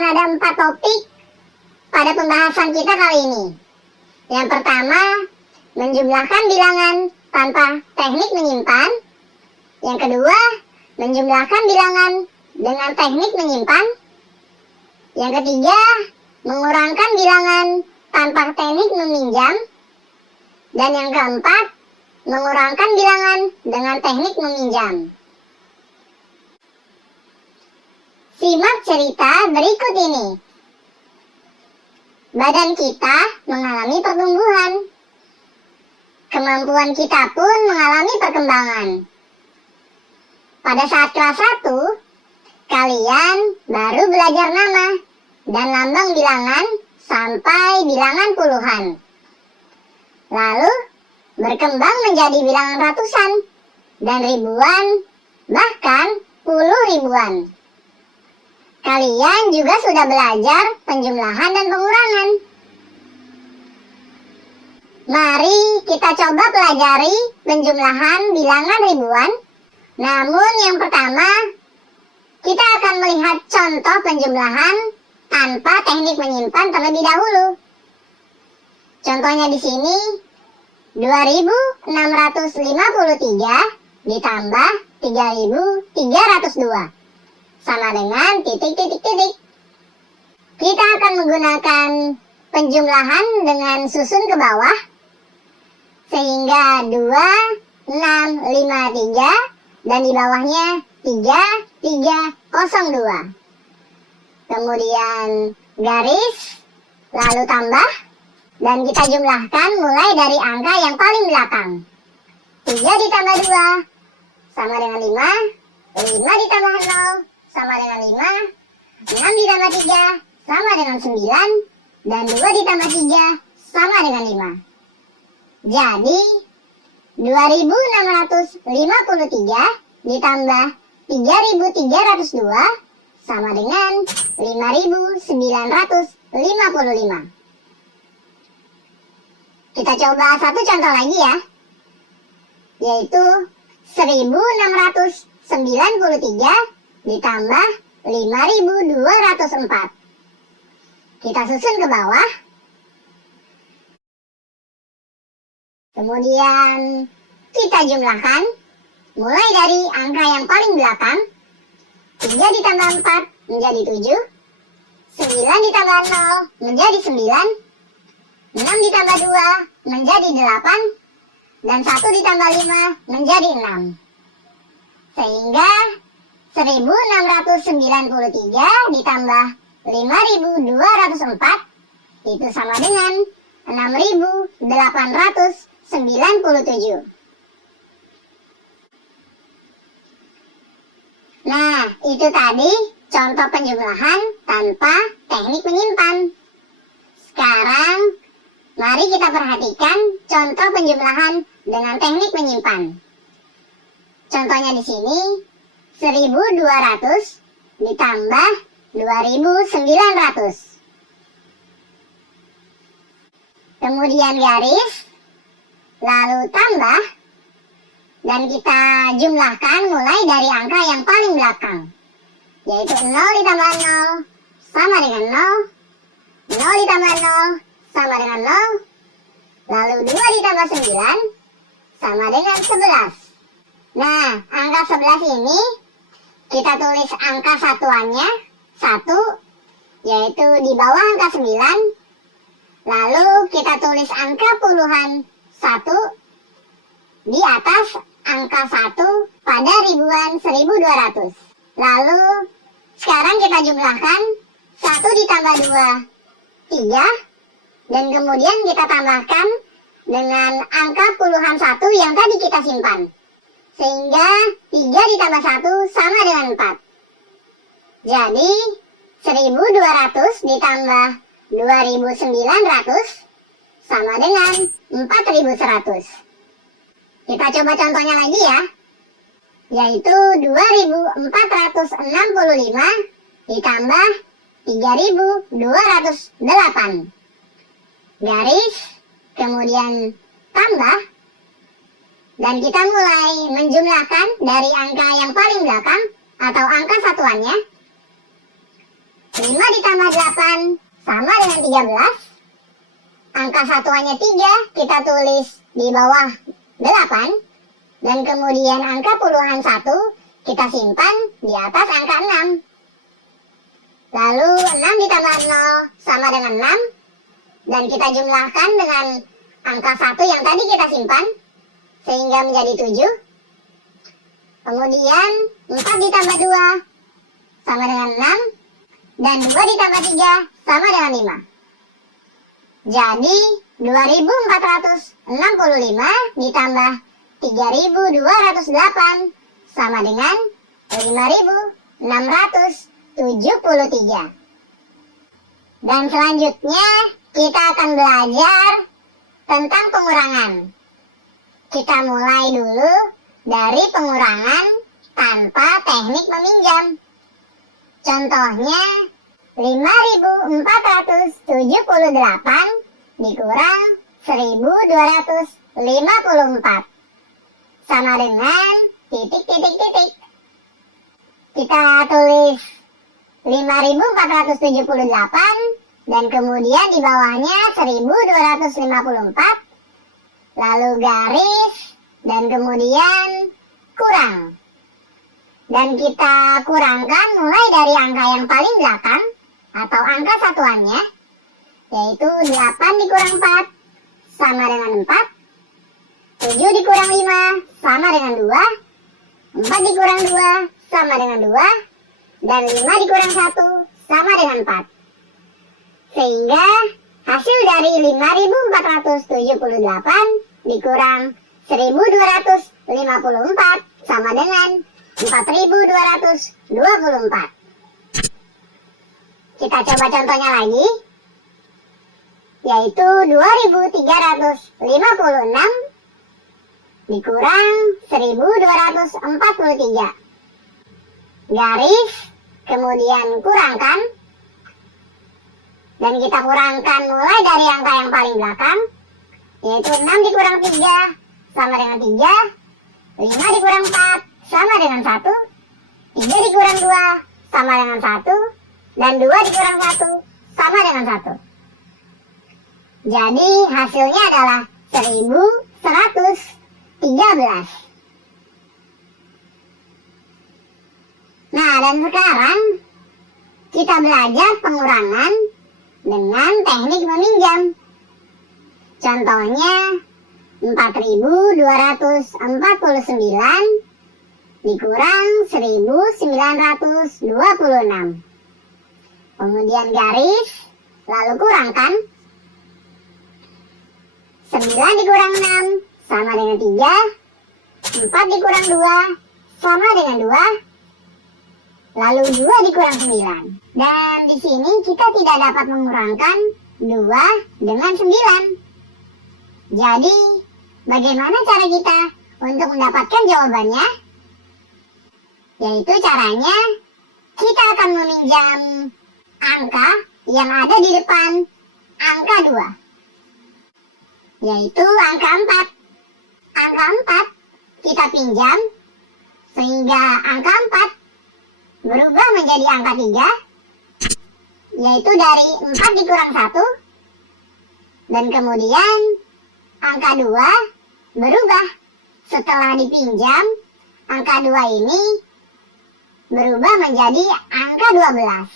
Ada 4 topik pada pembahasan kita kali ini. Yang pertama, menjumlahkan bilangan tanpa teknik menyimpan. Yang kedua, menjumlahkan bilangan dengan teknik menyimpan. Yang ketiga, mengurangkan bilangan tanpa teknik meminjam. Dan yang keempat, mengurangkan bilangan dengan teknik meminjam. Simak cerita berikut ini. Badan kita mengalami pertumbuhan. Kemampuan kita pun mengalami perkembangan. Pada saat kelas 1, kalian baru belajar nama dan lambang bilangan sampai bilangan puluhan. Lalu berkembang menjadi bilangan ratusan dan ribuan, bahkan puluh ribuan. Kalian juga sudah belajar penjumlahan dan pengurangan. Mari kita coba pelajari penjumlahan bilangan ribuan. Namun yang pertama, kita akan melihat contoh penjumlahan tanpa teknik menyimpan terlebih dahulu. Contohnya di sini, 2653 ditambah 3302 sama dengan titik-titik-titik. Kita akan menggunakan penjumlahan dengan susun ke bawah, sehingga 2653 dan di bawahnya 3302. Kemudian garis, lalu tambah, dan kita jumlahkan mulai dari angka yang paling belakang. 3 ditambah 2 sama dengan 5, 5 ditambah 0 sama dengan 5, 6 ditambah 3 sama dengan 9, dan 2 ditambah 3 sama dengan 5. Jadi 2653 ditambah 3302 sama dengan 5955. Kita coba satu contoh lagi ya, yaitu 1693 ditambah 5204. Kita susun ke bawah. Kemudian kita jumlahkan mulai dari angka yang paling belakang. 3 ditambah 4 menjadi 7. 9 ditambah 0 menjadi 9. 6 ditambah 2 menjadi 8. Dan 1 ditambah 5 menjadi 6. Sehingga 1693 ditambah 5204 itu sama dengan 6897. Nah, itu tadi contoh penjumlahan tanpa teknik menyimpan. Sekarang, mari kita perhatikan contoh penjumlahan dengan teknik menyimpan. Contohnya di sini, 1200 ditambah 2900. Kemudian garis, lalu tambah, dan kita jumlahkan mulai dari angka yang paling belakang, yaitu 0 ditambah 0 sama dengan 0, 0 ditambah 0 sama dengan 0, lalu 2 ditambah 9 sama dengan 11. Nah, angka 11 ini kita tulis angka satuannya 1, yaitu di bawah angka 9. Lalu kita tulis angka puluhan 1 di atas angka 1 pada ribuan 1200. Lalu sekarang kita jumlahkan 1 ditambah 2, 3. Dan kemudian kita tambahkan dengan angka puluhan 1 yang tadi kita simpan. Sehingga 3 ditambah 1 sama dengan 4. Jadi 1200 ditambah 2900 sama dengan 4100. Kita coba contohnya lagi ya, yaitu 2465 ditambah 3208. Garis, kemudian tambah, dan kita mulai menjumlahkan dari angka yang paling belakang atau angka satuannya. 5 ditambah 8 sama dengan 13. Angka satuannya 3 kita tulis di bawah 8. Dan kemudian angka puluhan 1 kita simpan di atas angka 6. Lalu 6 ditambah 0 sama dengan 6. Dan kita jumlahkan dengan angka 1 yang tadi kita simpan, sehingga menjadi 7. Kemudian 4 ditambah 2 sama dengan 6. Dan 2 ditambah 3 sama dengan 5. Jadi 2465 ditambah 3208 sama dengan 5673. Dan selanjutnya kita akan belajar tentang pengurangan. Kita mulai dulu dari pengurangan tanpa teknik meminjam. Contohnya 5478 dikurang 1254 sama dengan titik. Kita tulis 5478 dan kemudian di bawahnya 1254, lalu garis dan kemudian kurang. Dan kita kurangkan mulai dari angka yang paling belakang atau angka satuannya, yaitu 8 dikurang 4 sama dengan 4, 7 dikurang 5 sama dengan 2, 4 dikurang 2 sama dengan 2, dan 5 dikurang 1 sama dengan 4. Sehingga hasil dari 5478 dikurang 1254 sama dengan 4224. Kita coba contohnya lagi, yaitu 2356 dikurang 1243. Garis, kemudian kurangkan. Dan kita kurangkan mulai dari angka yang paling belakang, yaitu 6 dikurang 3 sama dengan 3, 5 dikurang 4 sama dengan 1, 3 dikurang 2 sama dengan 1, dan 2 dikurang 1 sama dengan 1. Jadi hasilnya adalah 1113. Nah, dan sekarang kita belajar pengurangan dengan teknik meminjam. Contohnya 4249 dikurang 1926. Kemudian garis, lalu kurangkan. 9 dikurang 6 sama dengan 3, 4 dikurang 2 sama dengan 2, lalu 2 dikurang 9. Dan di sini kita tidak dapat mengurangkan 2 dengan 9. Jadi, bagaimana cara kita untuk mendapatkan jawabannya? Yaitu caranya, kita akan meminjam angka yang ada di depan angka 2, yaitu angka 4. Angka 4 kita pinjam, sehingga angka 4 berubah menjadi angka 3, yaitu dari 4 dikurang 1, dan kemudian angka 2 berubah setelah dipinjam. Angka 2 ini berubah menjadi angka 12,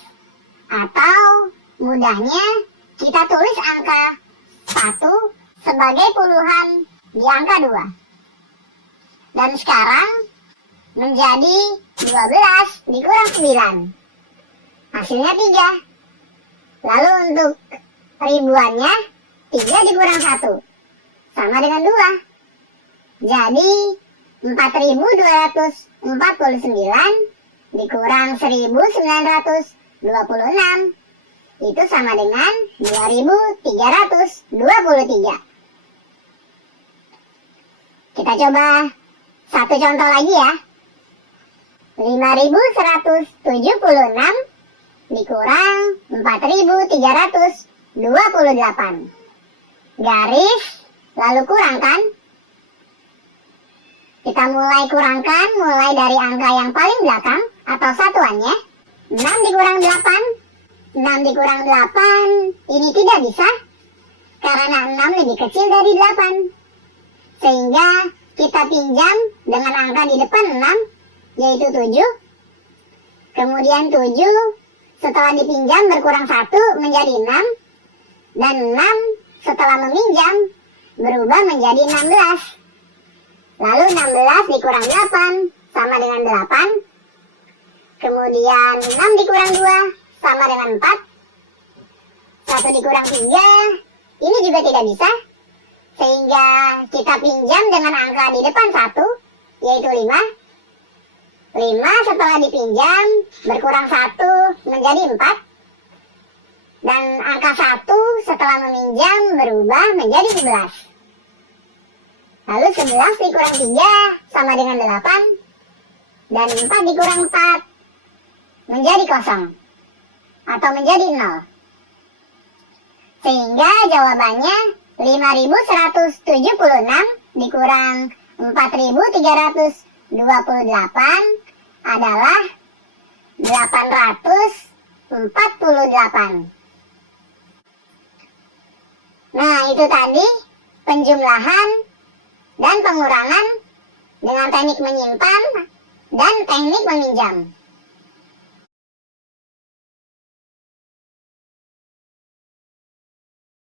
atau mudahnya kita tulis angka 1 sebagai puluhan di angka 2. Dan sekarang menjadi 12 dikurang 9, hasilnya 3. Lalu untuk ribuannya 3 dikurang 1 sama dengan 2. Jadi 4249 dikurang 1926 itu sama dengan 2323. Kita coba satu contoh lagi ya. 5176 dikurang 4328. Garis, lalu kurangkan. Kita mulai kurangkan mulai dari angka yang paling belakang atau satuannya. 6 dikurang 8 6 dikurang 8 ini tidak bisa, karena 6 lebih kecil dari 8. Sehingga kita pinjam dengan angka di depan 6, yaitu 7. Kemudian 7 setelah dipinjam berkurang 1 menjadi 6. Dan 6 setelah meminjam berubah menjadi 16. Lalu 16 dikurang 8 sama dengan 8. Kemudian 6 dikurang 2 sama dengan 4. 1 dikurang 3 ini juga tidak bisa. Sehingga kita pinjam dengan angka di depan 1, yaitu 5. 5 setelah dipinjam berkurang 1 menjadi 4. Dan angka 1 setelah meminjam berubah menjadi 11. Lalu 11 dikurang 3 sama dengan 8. Dan 4 dikurang 4 menjadi kosong atau menjadi 0. Sehingga jawabannya 5176 dikurang 4328 adalah 848. Nah, itu tadi penjumlahan dan pengurangan dengan teknik menyimpan dan teknik meminjam.